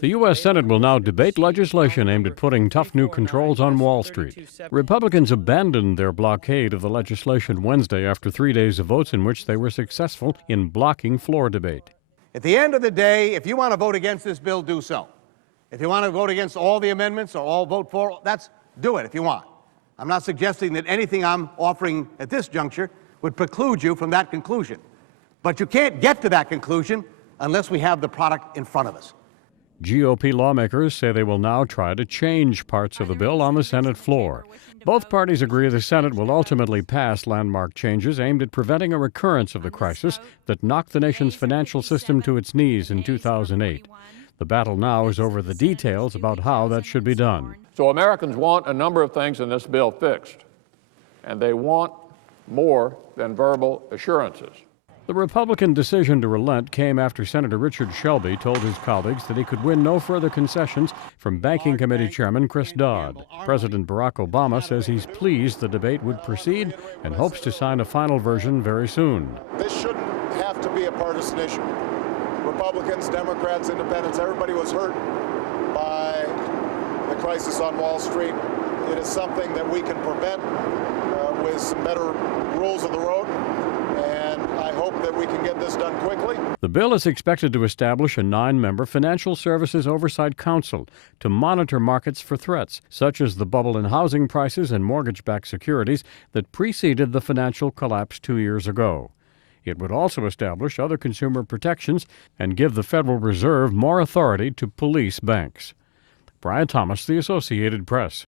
The U.S. Senate will now debate legislation aimed at putting tough new controls on Wall Street. Republicans abandoned their blockade of the legislation Wednesday after 3 days of votes in which they were successful in blocking floor debate. At the end of the day, if you want to vote against this bill, do so. If you want to vote against all the amendments or all vote for, do it if you want. I'm not suggesting that anything I'm offering at this juncture would preclude you from that conclusion. But you can't get to that conclusion unless we have the product in front of us. GOP lawmakers say they will now try to change parts of the bill on the Senate floor. Both parties agree the Senate will ultimately pass landmark changes aimed at preventing a recurrence of the crisis that knocked the nation's financial system to its knees in 2008. The battle now is over the details about how that should be done. So Americans want a number of things in this bill fixed, and they want more than verbal assurances. The Republican decision to relent came after Senator Richard Shelby told his colleagues that he could win no further concessions from Banking Committee Chairman Chris Dodd. President Barack Obama says he's pleased the debate would proceed and hopes to sign a final version very soon. This shouldn't have to be a partisan issue. Republicans, Democrats, Independents, everybody was hurt by the crisis on Wall Street. It is something that we can prevent with some better rules of the road. I hope that we can get this done quickly. The bill is expected to establish a 9-member Financial Services Oversight Council to monitor markets for threats, such as the bubble in housing prices and mortgage-backed securities that preceded the financial collapse 2 years ago. It would also establish other consumer protections and give the Federal Reserve more authority to police banks. Brian Thomas, The Associated Press.